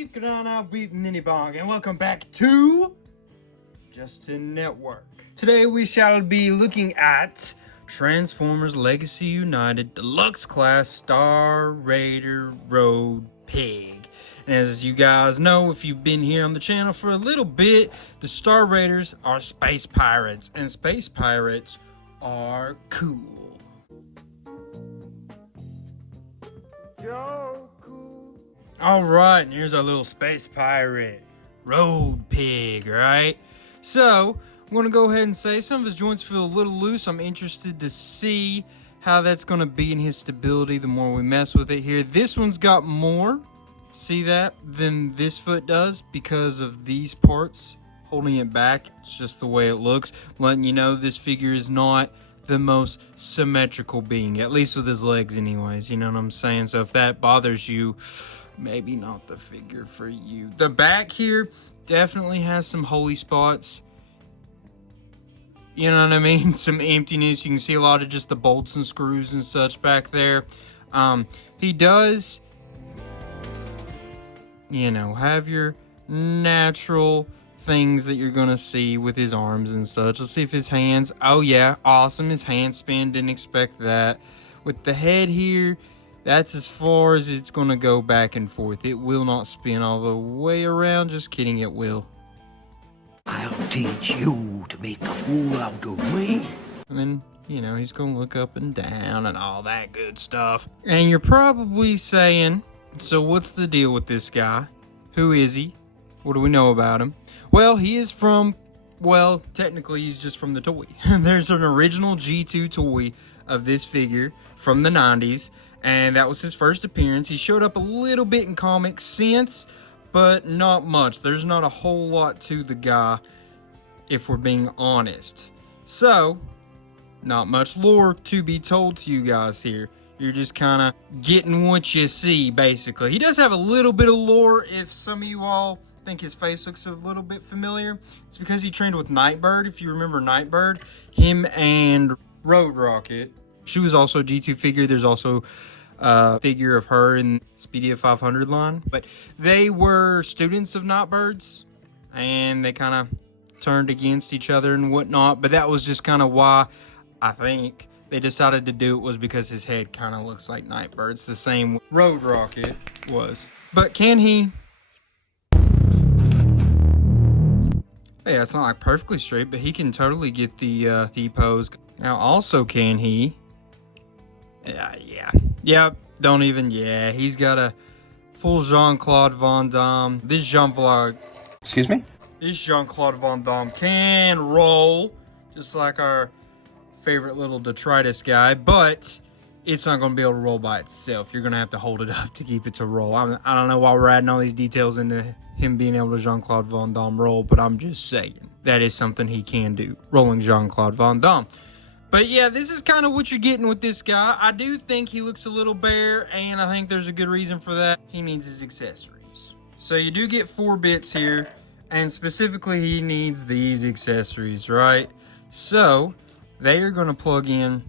we've gone out beep ninny bong, and welcome back to Justin Network. Today we shall be looking at Transformers Legacy United Deluxe Class Star Raider Road Pig. And as you guys know, if you've been here on the channel for a little bit, the Star Raiders are space pirates, and space pirates are cool. Alright, and here's our little space pirate, Road Pig, right? So, I'm going to go ahead and say some of his joints feel a little loose. I'm interested to see how that's going to be in his stability the more we mess with it here. This one's got more, see that, than this foot does because of these parts holding it back. It's just the way it looks. I'm letting you know this figure is not the most symmetrical being, at least with his legs anyways, you know what I'm saying? So if that bothers you, maybe not the figure for you. The back here definitely has some holy spots, you know what I mean? Some emptiness. You can see a lot of just the bolts and screws and such back there. He does, you know, have your natural things that you're gonna see with his arms and such. Let's see if his hands, oh yeah, awesome, his hand spin, didn't expect that. With the head here, that's as far as it's gonna go back and forth. It will not spin all the way around. Just kidding, it will. I'll teach you to make a fool out of me. And then, you know, he's gonna look up and down and all that good stuff. And you're probably saying, so what's the deal with this guy? Who is he? What do we know about him? Well, he is from, well, technically he's just from the toy. There's an original G2 toy of this figure from the 90s, and that was his first appearance. He showed up a little bit in comics since, but not much. There's not a whole lot to the guy, if we're being honest. So, not much lore to be told to you guys here. You're just kind of getting what you see, basically. He does have a little bit of lore. If some of you all think his face looks a little bit familiar, it's because he trained with Nightbird. If you remember Nightbird, him and Road Rocket. She was also a G2 figure. There's also a figure of her in Speedia 500 line. But they were students of Nightbird's, and they kind of turned against each other and whatnot. But that was just kind of why I think they decided to do it, was because his head kind of looks like Nightbird's, the same Road Rocket was. But can he? Yeah, it's not like perfectly straight, but he can totally get the T-pose. Now, also, can he? Yep, don't even, he's got a full Jean-Claude Van Damme. This Excuse me? This Jean-Claude Van Damme can roll, just like our favorite little detritus guy, but it's not going to be able to roll by itself. You're going to have to hold it up to keep it to roll. I don't know why we're adding all these details into him being able to Jean-Claude Van Damme roll, but I'm just saying that is something he can do, rolling Jean-Claude Van Damme. But yeah, this is kind of what you're getting with this guy. I do think he looks a little bare, and I think there's a good reason for that. He needs his accessories. So you do get 4 bits here, and specifically he needs these accessories, right? So they are going to plug in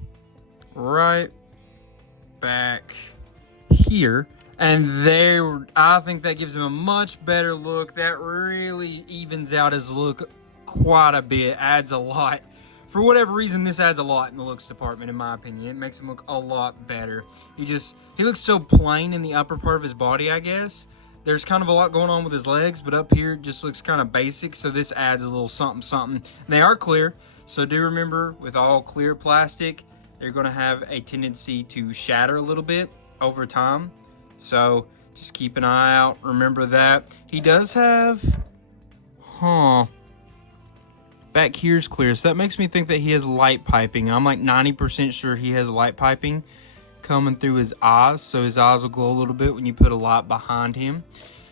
right back here. And there, I think that gives him a much better look. That really evens out his look quite a bit, adds a lot. For whatever reason, this adds a lot in the looks department, in my opinion. It makes him look a lot better. He looks so plain in the upper part of his body, I guess. There's kind of a lot going on with his legs, but up here it just looks kind of basic, so this adds a little something, something. And they are clear, so do remember, with all clear plastic, they're going to have a tendency to shatter a little bit over time. So just keep an eye out. Remember that. He does have, back here's clear. So that makes me think that he has light piping. I'm like 90% sure he has light piping coming through his eyes. So his eyes will glow a little bit when you put a light behind him.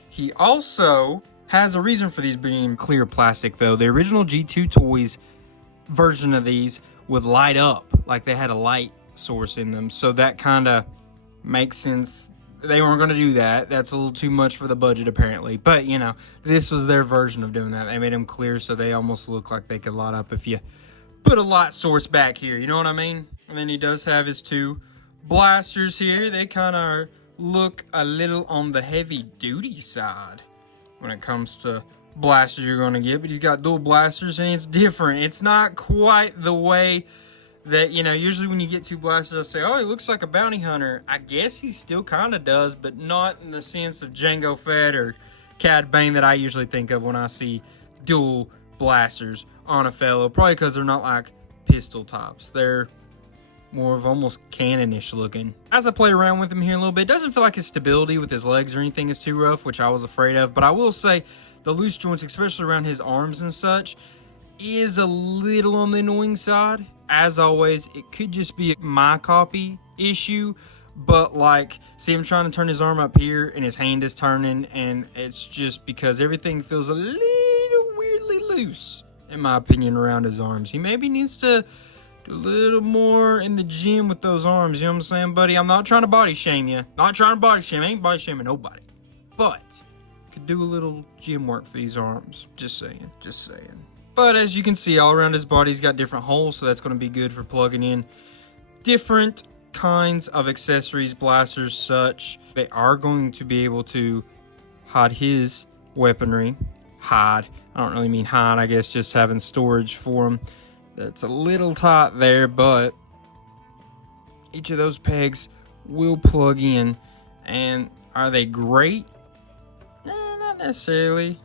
He also has a reason for these being clear plastic though. The original G2 toys version of these would light up like they had a light source in them. So that kind of makes sense. They weren't going to do that. That's a little too much for the budget, apparently. But, you know, this was their version of doing that. They made them clear so they almost look like they could light up if you put a light source back here. You know what I mean? And then he does have his 2 blasters here. They kind of are look a little on the heavy duty side when it comes to blasters you're going to get, but he's got dual blasters and it's different. It's not quite the way that, you know, usually when you get 2 blasters, I say, oh, he looks like a bounty hunter. I guess he still kind of does, but not in the sense of Jango Fett or Cad Bane that I usually think of when I see dual blasters on a fellow. Probably because they're not like pistol tops. They're more of almost cannonish looking. As I play around with him here a little bit, it doesn't feel like his stability with his legs or anything is too rough, which I was afraid of. But I will say the loose joints, especially around his arms and such, is a little on the annoying side. As always, it could just be my copy issue, but like, see him trying to turn his arm up here and his hand is turning, and it's just because everything feels a little weirdly loose, in my opinion, around his arms. He maybe needs to do a little more in the gym with those arms, you know what I'm saying, buddy? I'm not trying to body shame you. Not trying to body shame. I ain't body shaming nobody. But could do a little gym work for these arms. Just saying. Just saying. But as you can see, all around his body, he's got different holes, so that's going to be good for plugging in different kinds of accessories, blasters, such. They are going to be able to hide his weaponry. Hide. I don't really mean hide, I guess just having storage for him. That's a little tight there, but each of those pegs will plug in. And are they great?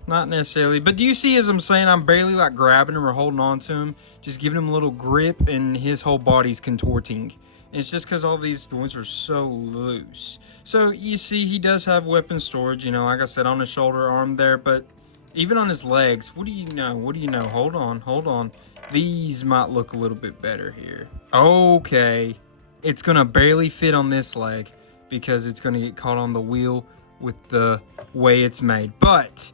Not necessarily, but do you see, as I'm saying, I'm barely like grabbing him or holding on to him, just giving him a little grip, and his whole body's contorting. And it's just because all these joints are so loose. So you see, he does have weapon storage, you know, like I said, on his shoulder arm there, but even on his legs, what do you know? Hold on. These might look a little bit better here. Okay, it's gonna barely fit on this leg because it's gonna get caught on the wheel with the way it's made. But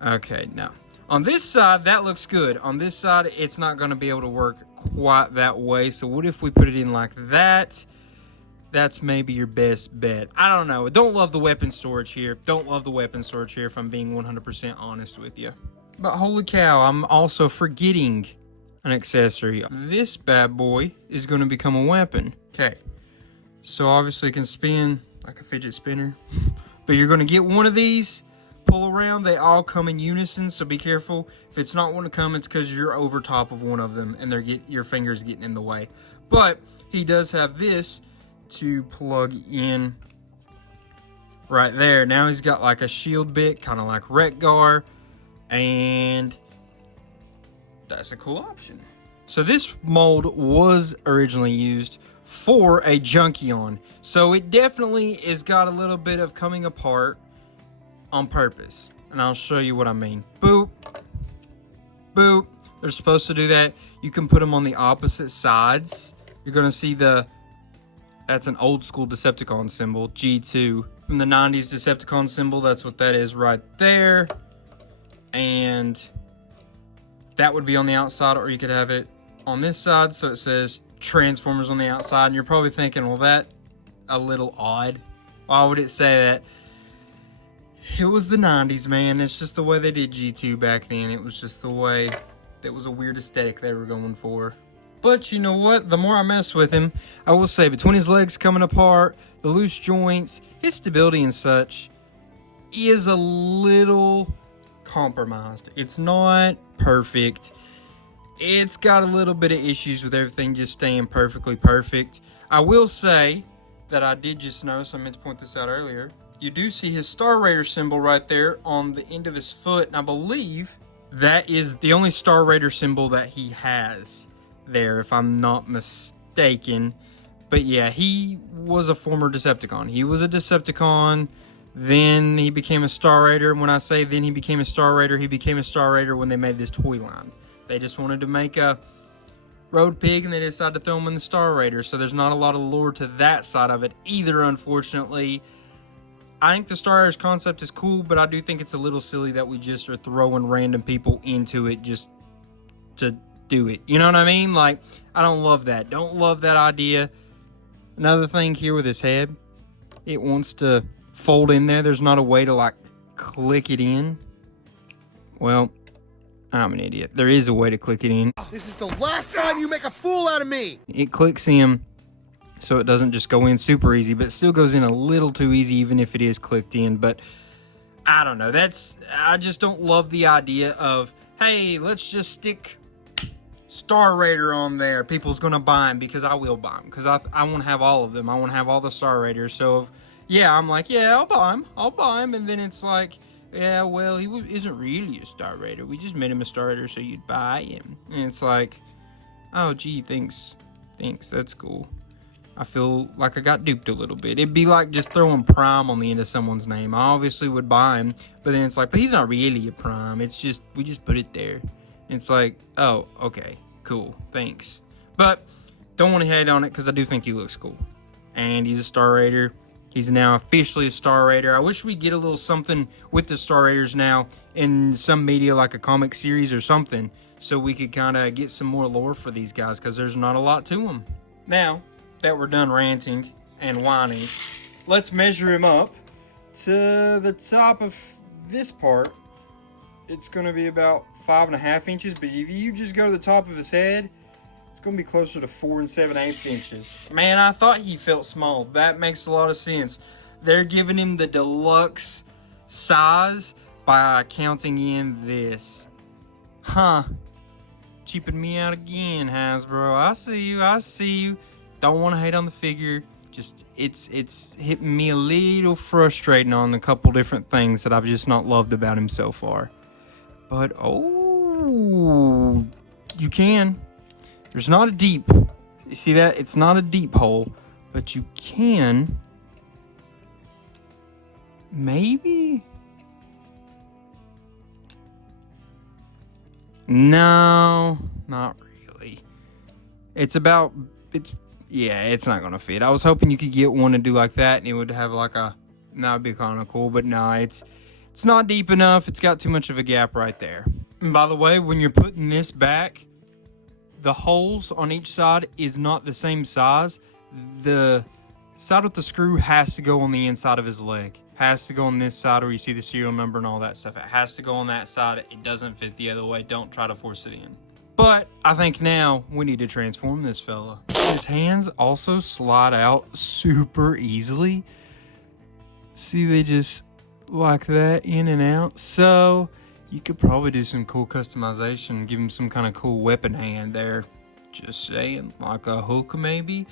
okay, no, on this side that looks good. On this side it's not going to be able to work quite that way. So what if we put it in like that? That's maybe your best bet. I don't know. Don't love the weapon storage here. If I'm being 100% honest with you. But holy cow, I'm also forgetting an accessory. This bad boy is going to become a weapon. Okay, so obviously it can spin like a fidget spinner. But you're going to get one of these, pull around. They all come in unison, so be careful. If it's not one to come, it's because you're over top of one of them and your fingers getting in the way. But he does have this to plug in right there. Now he's got like a shield bit, kind of like Rekgar, and that's a cool option. So this mold was originally used for a Junkion, so it definitely has got a little bit of coming apart on purpose, and I'll show you what I mean. Boop, boop. They're supposed to do that. You can put them on the opposite sides. You're gonna see that's an old school Decepticon symbol, G2 from the 90s Decepticon symbol. That's what that is right there, and that would be on the outside, or you could have it on this side, so it says Transformers on the outside. And you're probably thinking, well, that a little odd. Why would it say that? It was the 90s, man. It's just the way they did G2 back then. It was just the way, that was a weird aesthetic they were going for. But you know what? The more I mess with him, I will say, between his legs coming apart, the loose joints, his stability and such is a little compromised. It's not perfect. It's got a little bit of issues with everything just staying perfectly perfect. I will say that I did just notice, I meant to point this out earlier, you do see his Star Raider symbol right there on the end of his foot, and I believe that is the only Star Raider symbol that he has there, if I'm not mistaken. But yeah, he was a former Decepticon. He was a Decepticon, then he became a Star Raider. When I say then he became a Star Raider, he became a Star Raider when they made this toy line. They just wanted to make a road pig, and they decided to throw him in the Star Raider. So there's not a lot of lore to that side of it either, unfortunately. I think the Star Raiders concept is cool, but I do think it's a little silly that we just are throwing random people into it just to do it. You know what I mean? Like, I don't love that. Don't love that idea. Another thing here with his head, it wants to fold in there. There's not a way to, like, click it in. Well, I'm an idiot. There is a way to click it in. This is the last time you make a fool out of me! It clicks in so it doesn't just go in super easy, but it still goes in a little too easy even if it is clicked in. But I don't know, I just don't love the idea of, hey, let's just stick Star Raider on there. People's gonna buy them, because I will buy them, because I want to have all of them. I want to have all the Star Raiders. So if, yeah, I'm like, yeah, I'll buy him, and then it's like, yeah, well, he isn't really a Star Raider. We just made him a Star Raider so you'd buy him. And it's like, oh, gee, thanks, that's cool. I feel like I got duped a little bit. It'd be like just throwing Prime on the end of someone's name. I obviously would buy him, but then it's like, but he's not really a Prime. It's just, we just put it there. It's like, oh, okay, cool, thanks. But don't want to hate on it, because I do think he looks cool. And he's a Star Raider. He's now officially a Star Raider. I wish we'd get a little something with the Star Raiders now in some media, like a comic series or something, so we could kind of get some more lore for these guys, because there's not a lot to them. Now that we're done ranting and whining, let's measure him up to the top of this part. It's going to be about 5.5 inches, but if you just go to the top of his head, it's going to be closer to 4 7/8 inches. Man, I thought he felt small. That makes a lot of sense. They're giving him the deluxe size by counting in this. Huh. Cheaping me out again, Hasbro. I see you. Don't want to hate on the figure. Just, it's hitting me a little frustrating on a couple different things that I've just not loved about him so far. But, oh, you can. There's not a deep, you see that? It's not a deep hole, but you can, maybe? No, not really. Yeah, it's not gonna fit. I was hoping you could get one to do like that, and it would have like that would be kind of cool, but no, it's not deep enough. It's got too much of a gap right there. And by the way, when you're putting this back, the holes on each side is not the same size. The side with the screw has to go on the inside of his leg. Has to go on this side where you see the serial number and all that stuff. It has to go on that side. It doesn't fit the other way. Don't try to force it in. But I think now we need to transform this fella. His hands also slide out super easily. See, they just like that in and out. So you could probably do some cool customization. Give him some kind of cool weapon hand there. Just saying, like a hook maybe.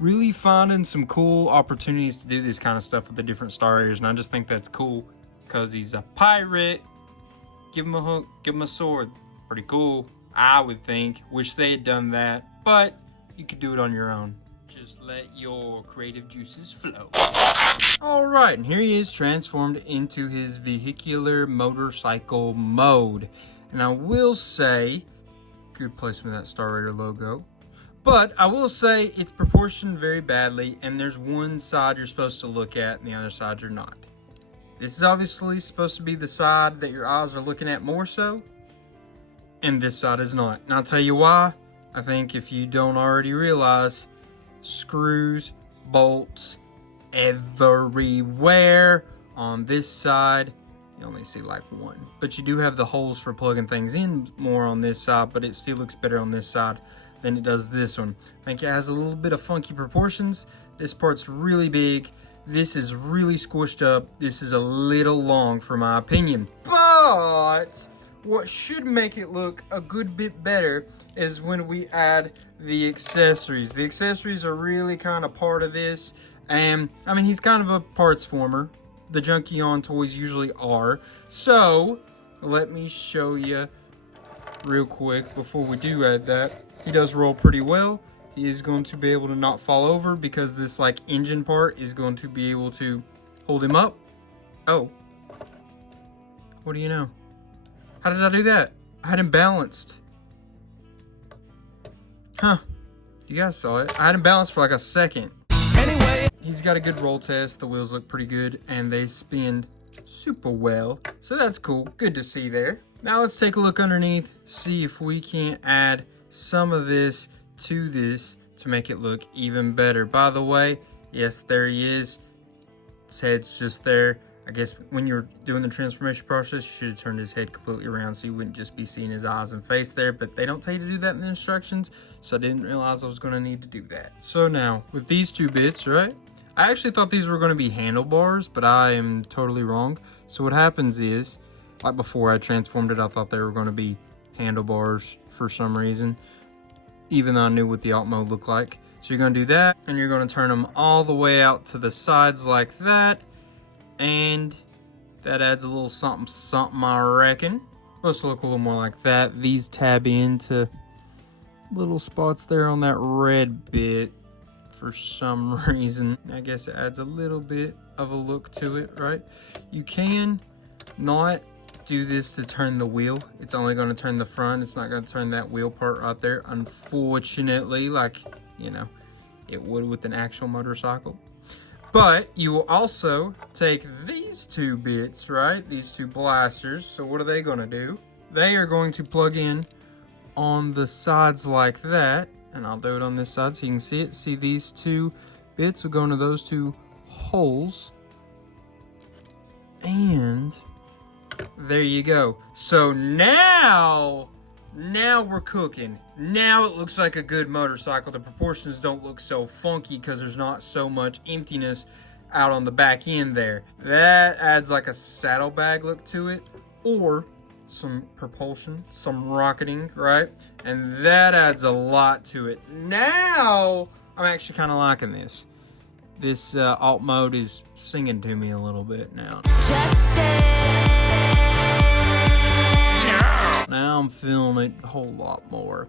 Really finding some cool opportunities to do this kind of stuff with the different Star Raiders. And I just think that's cool because he's a pirate. Give him a hook, give him a sword. Pretty cool, I would think. Wish they had done that, but you could do it on your own. Just let your creative juices flow. All right, and here he is transformed into his vehicular motorcycle mode. And I will say, good placement of that Star Raider logo. But I will say it's proportioned very badly, and there's one side you're supposed to look at and the other side you're not. This is obviously supposed to be the side that your eyes are looking at more so, and this side is not. And I'll tell you why. I think if you don't already realize, screws, bolts, everywhere. On this side, you only see like one. But you do have the holes for plugging things in more on this side, but it still looks better on this side than it does this one. I think it has a little bit of funky proportions. This part's really big. This is really squished up. This is a little long for my opinion. But what should make it look a good bit better is when we add the accessories. The accessories are really kind of part of this. And I mean, he's kind of a parts former. The Junkion toys usually are. So let me show you real quick before we do add that. He does roll pretty well. He is going to be able to not fall over because this like engine part is going to be able to hold him up. Oh, what do you know? How did I do that? I had him balanced. Huh, you guys saw it. I had him balanced for like a second. Anyway, he's got a good roll test. The wheels look pretty good and they spin super well. So that's cool, good to see there. Now let's take a look underneath, see if we can't add some of this to this to make it look even better. By the way, yes, there he is. His head's just there. I guess when you're doing the transformation process, you should have turned his head completely around so you wouldn't just be seeing his eyes and face there, but they don't tell you to do that in the instructions, so I didn't realize I was going to need to do that. So now, with these two bits, right, I actually thought these were going to be handlebars, but I am totally wrong. So what happens is, like before I transformed it, I thought they were going to be handlebars for some reason, even though I knew what the alt mode looked like. So you're going to do that, and you're going to turn them all the way out to the sides like that, and that adds a little something something, I reckon. Supposed to look a little more like that. These tab into little spots there on that red bit for some reason. I guess it adds a little bit of a look to it, right? You can not do this to turn the wheel. It's only going to turn the front. It's not going to turn that wheel part right there, unfortunately, like, you know, it would with an actual motorcycle. But you will also take these two bits, right? These two blasters. So what are they going to do? They are going to plug in on the sides like that. And I'll do it on this side so you can see it. See, these two bits will go into those two holes. And there you go. So now we're cooking. Now it looks like a good motorcycle. The proportions don't look so funky because there's not so much emptiness out on the back end there. That adds like a saddlebag look to it, or some propulsion, some rocketing, right? And that adds a lot to it. Now I'm actually kind of liking this. This alt mode is singing to me a little bit now. Now I'm feeling it a whole lot more.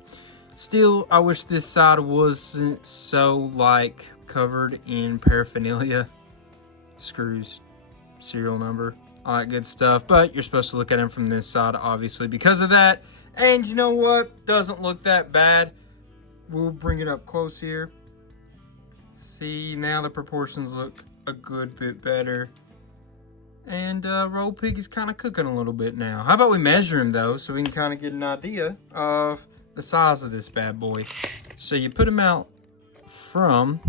Still, I wish this side wasn't so like covered in paraphernalia. Screws, serial number, all that good stuff. But you're supposed to look at him from this side, obviously, because of that. And you know what? Doesn't look that bad. We'll bring it up close here. See, now the proportions look a good bit better. And Roll Pig is kind of cooking a little bit now. How about we measure him, though, so we can kind of get an idea of the size of this bad boy. So you put him out from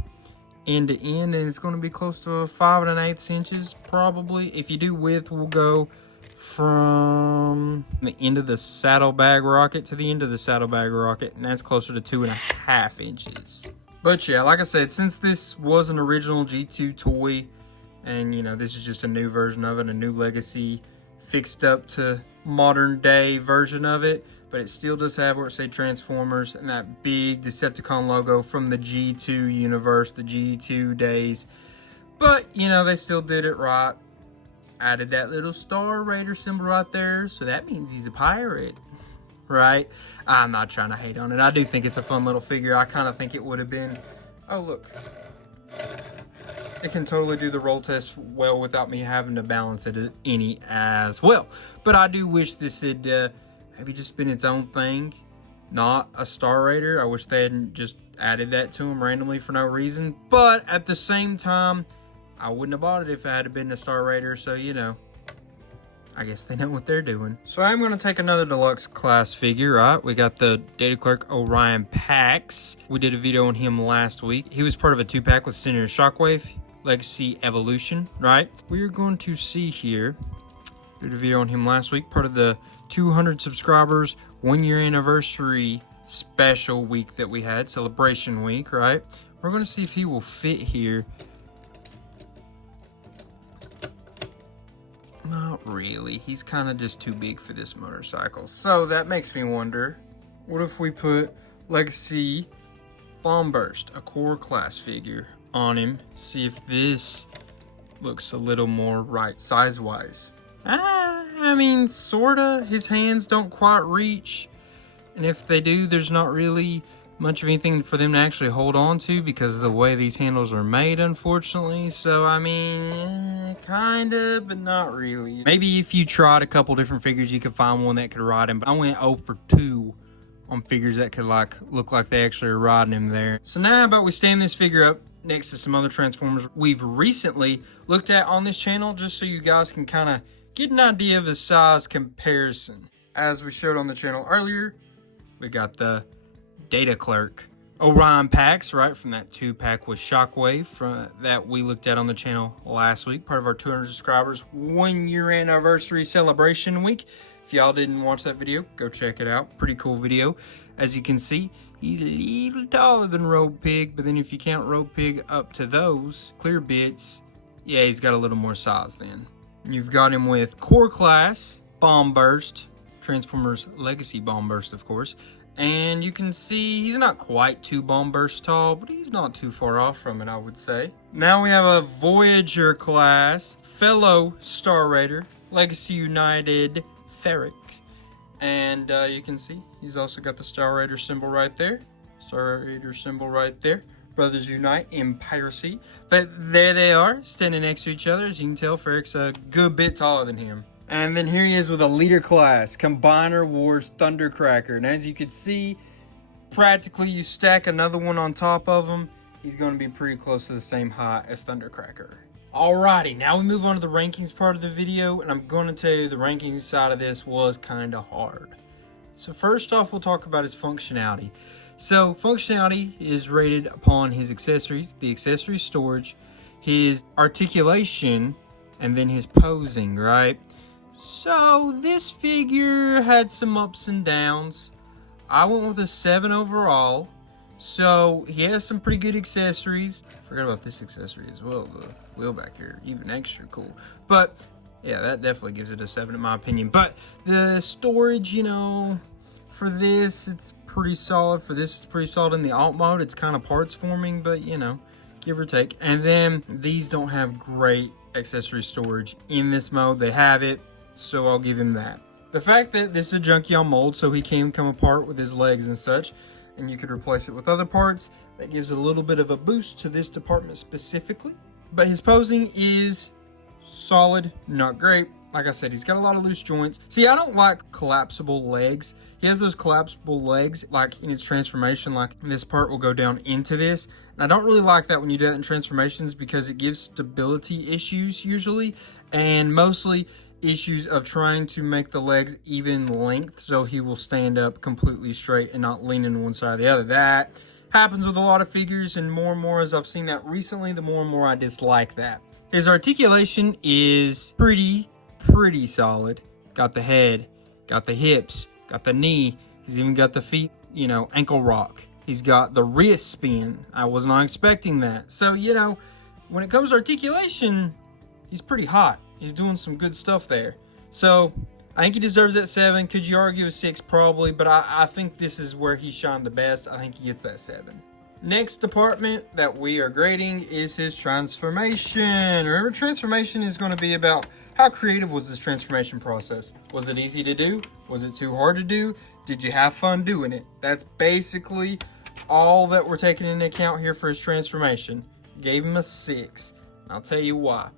end to end, and it's going to be close to 5 1/8 inches, probably. If you do width, we'll go from the end of the saddlebag rocket to the end of the saddlebag rocket, and that's closer to 2.5 inches. But yeah, like I said, since this was an original G2 toy, and you know, this is just a new version of it, a new legacy fixed up to modern day version of it, but it still does have where it say Transformers and that big Decepticon logo from the G2 universe, the G2 days. But you know, they still did it right. Added that little Star Raider symbol right there, so that means he's a pirate, right? I'm not trying to hate on it. I do think it's a fun little figure. I kind of think it would have been, oh look, it can totally do the roll test well without me having to balance it any as well. But I do wish this had maybe just been its own thing, not a Star Raider. I wish they hadn't just added that to him randomly for no reason. But at the same time, I wouldn't have bought it if it had been a Star Raider. So, you know, I guess they know what they're doing. So I'm going to take another deluxe class figure, right? We got the Data Clerk Orion Pax. We did a video on him last week. He was part of a 2-pack with Senator Shockwave, Legacy Evolution, right? We're going to see here, did a video on him last week, part of the 200 subscribers 1-year anniversary special week that we had, celebration week, right? We're going to see if he will fit here. Not really. He's kind of just too big for this motorcycle. So that makes me wonder, what if we put Legacy Bombburst, a core class figure, on him? See if this looks a little more right size-wise. I mean, sorta. His hands don't quite reach. And if they do, there's not really much of anything for them to actually hold on to because of the way these handles are made, unfortunately. So, I mean, kinda, but not really. Maybe if you tried a couple different figures, you could find one that could ride him. But I went 0 for 2 on figures that could like look like they actually are riding him there. So now how about we stand this figure up next to some other Transformers we've recently looked at on this channel, just so you guys can kind of get an idea of the size comparison. As we showed on the channel earlier, we got the Data Clerk Orion packs, right, from that 2-pack with Shockwave that we looked at on the channel last week, part of our 200 subscribers 1-year anniversary celebration week. If y'all didn't watch that video, go check it out. Pretty cool video. As you can see, he's a little taller than Rogue Pig, but then if you count Rogue Pig up to those clear bits, yeah, he's got a little more size then. You've got him with Core Class, Bomb Burst, Transformers Legacy Bomb Burst, of course. And you can see he's not quite 2 Bomb Bursts tall, but he's not too far off from it, I would say. Now we have a Voyager class, fellow Star Raider, Legacy United Ferric. And you can see he's also got the Star Raider symbol right there. Star Raider symbol right there. Brothers unite in piracy. But there they are, standing next to each other. As you can tell, Ferric's a good bit taller than him. And then here he is with a leader class, Combiner Wars Thundercracker. And as you can see, practically you stack another one on top of him, he's going to be pretty close to the same height as Thundercracker. Alrighty, now we move on to the rankings part of the video, and I'm going to tell you the rankings side of this was kind of hard. So first off, we'll talk about his functionality. So functionality is rated upon his accessories, the accessory storage, his articulation, and then his posing, right? So this figure had some ups and downs. I went with a 7 overall. So he has some pretty good accessories. Forgot about this accessory as well, the wheel back here, even extra cool. But yeah, that definitely gives it a 7 in my opinion. But the storage, you know, for this, it's pretty solid. For this, it's pretty solid in the alt mode. It's kind of parts forming, but you know, give or take. And then these don't have great accessory storage in this mode. They have it, so I'll give him that. The fact that this is a Junkion mold, so he can come apart with his legs and such, and you could replace it with other parts, that gives a little bit of a boost to this department specifically. But his posing is solid, not great. Like I said, he's got a lot of loose joints. See, I don't like collapsible legs. He has those collapsible legs, like in its transformation, like this part will go down into this. And I don't really like that when you do that in transformations because it gives stability issues usually, and mostly issues of trying to make the legs even length so he will stand up completely straight and not lean in one side or the other. That happens with a lot of figures, and more as I've seen that recently, the more and more I dislike that. His articulation is pretty solid. Got the head, got the hips, got the knee. He's even got the feet, you know, ankle rock. He's got the wrist spin. I was not expecting that. So, you know, when it comes to articulation, he's pretty hot. He's doing some good stuff there. So I think he deserves that 7. Could you argue a 6? Probably, but I think this is where he shined the best. I think he gets that 7. Next department that we are grading is his transformation. Remember, transformation is going to be about how creative was this transformation process. Was it easy to do? Was it too hard to do? Did you have fun doing it? That's basically all that we're taking into account here for his transformation. Gave him a 6. I'll tell you why.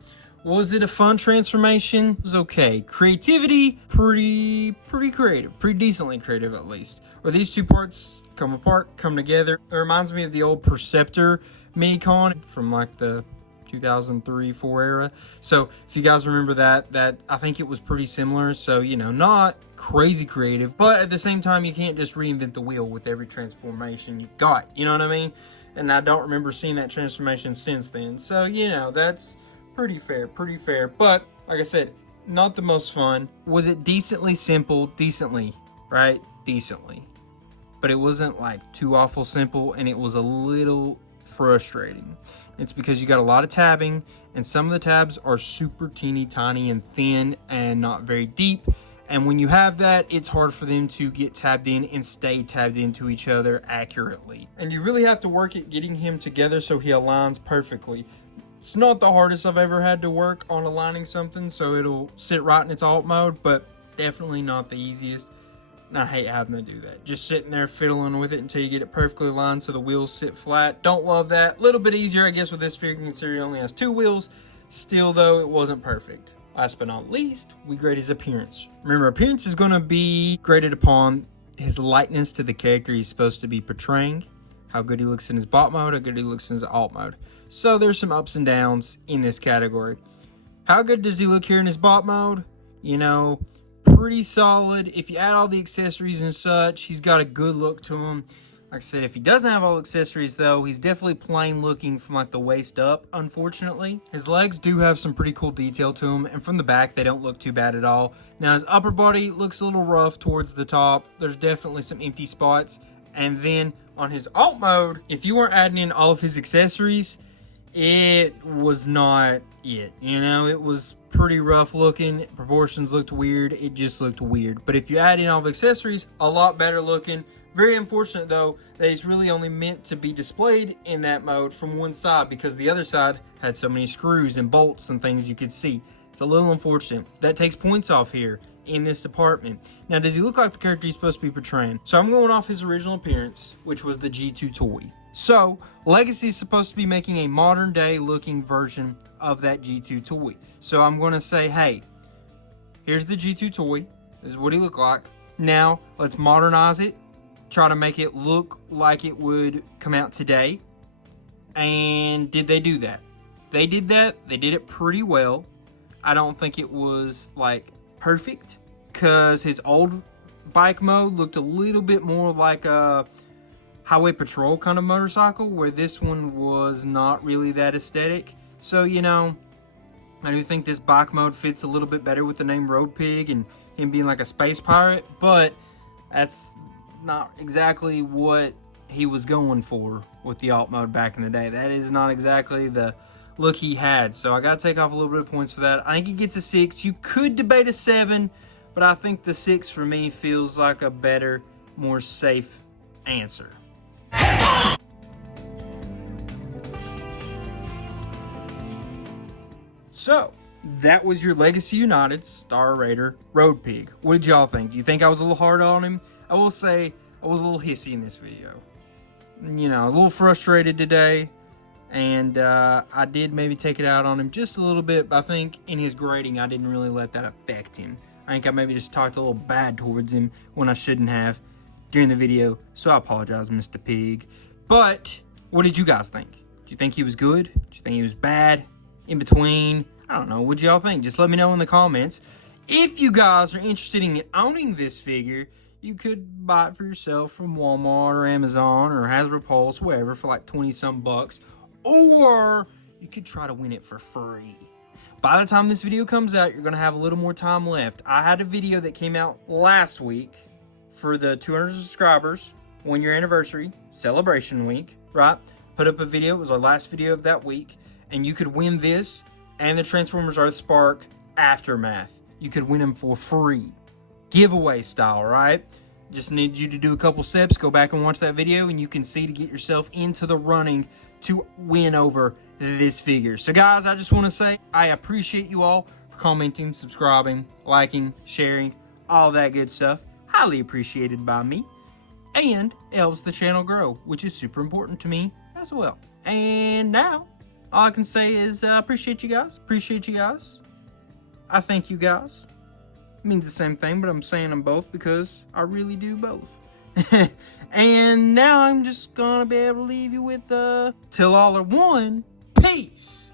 Was it a fun transformation? It was okay. Creativity, pretty creative. Pretty decently creative, at least. Where these two parts come apart, come together. It reminds me of the old Perceptor mini-con from like the 2003-4 era. So if you guys remember that I think it was pretty similar. So, you know, not crazy creative, but at the same time, you can't just reinvent the wheel with every transformation you've got. You know what I mean? And I don't remember seeing that transformation since then. So, you know, that's pretty fair. But like I said, not the most fun. Was it decently simple? Decently, right? Decently. But it wasn't like too awful simple, and it was a little frustrating. It's because you got a lot of tabbing, and some of the tabs are super teeny tiny and thin and not very deep. And when you have that, it's hard for them to get tabbed in and stay tabbed into each other accurately. And you really have to work at getting him together so he aligns perfectly. It's not the hardest I've ever had to work on aligning something so it'll sit right in its alt mode, but definitely not the easiest. And I hate having to do that. Just sitting there fiddling with it until you get it perfectly aligned so the wheels sit flat. Don't love that. A little bit easier, I guess, with this figure considering it only has 2 wheels. Still, though, it wasn't perfect. Last but not least, we grade his appearance. Remember, appearance is going to be graded upon his likeness to the character he's supposed to be portraying. How good he looks in his bot mode, how good he looks in his alt mode. So there's some ups and downs in this category. How good does he look here in his bot mode? You know, pretty solid. If you add all the accessories and such, he's got a good look to him. Like I said, if he doesn't have all accessories though, he's definitely plain looking from like the waist up, unfortunately. His legs do have some pretty cool detail to them, and from the back, they don't look too bad at all. Now his upper body looks a little rough towards the top. There's definitely some empty spots. And then on his alt mode, if you weren't adding in all of his accessories, it was not it. You know, it was pretty rough looking. Proportions looked weird. It just looked weird. But if you add in all the accessories, a lot better looking. Very unfortunate though that he's really only meant to be displayed in that mode from one side, because the other side had so many screws and bolts and things you could see. It's a little unfortunate. That takes points off here in this department. Now, does he look like the character he's supposed to be portraying? So I'm going off his original appearance, which was the G2 toy. So Legacy is supposed to be making a modern day looking version of that G2 toy. So I'm going to say, hey, here's the G2 toy. This is what he looked like. Now let's modernize it. Try to make it look like it would come out today. And did they do that? They did that. They did it pretty well. I don't think it was like perfect, because his old bike mode looked a little bit more like a highway patrol kind of motorcycle, where this one was not really that aesthetic. So, you know, I do think this bike mode fits a little bit better with the name Road Pig and him being like a space pirate, but that's not exactly what he was going for with the alt mode back in the day. That is not exactly the look he had, so I gotta take off a little bit of points for that. I think he gets a 6. You could debate a 7, but I think the 6 for me feels like a better, more safe answer. So that was your Legacy United Star Raider Road Pig. What did y'all think? Do you think I was a little hard on him? I will say I was a little hissy in this video. You know, a little frustrated today. And I did maybe take it out on him just a little bit, but I think in his grading, I didn't really let that affect him. I think I maybe just talked a little bad towards him when I shouldn't have during the video. So I apologize, Mr. Pig. But what did you guys think? Do you think he was good? Do you think he was bad? In between? I don't know. What y'all think? Just let me know in the comments. If you guys are interested in owning this figure, you could buy it for yourself from Walmart or Amazon or Hasbro Pulse, wherever, for like 20-some bucks. Or you could try to win it for free. By the time this video comes out, you're going to have a little more time left. I had a video that came out last week for the 200 subscribers, 1-year anniversary, celebration week, right? Put up a video. It was our last video of that week. And you could win this and the Transformers Earthspark Aftermath. You could win them for free. Giveaway style, right? Just need you to do a couple steps. Go back and watch that video, and you can see to get yourself into the running to win over this figure. So guys, I just want to say I appreciate you all for commenting, subscribing, liking, sharing, all that good stuff. Highly appreciated by me. And it helps the channel grow, which is super important to me as well. And now, all I can say is I appreciate you guys. Appreciate you guys. I thank you guys. It means the same thing, but I'm saying them both because I really do both. And now I'm just gonna be able to leave you with till all are one. Peace.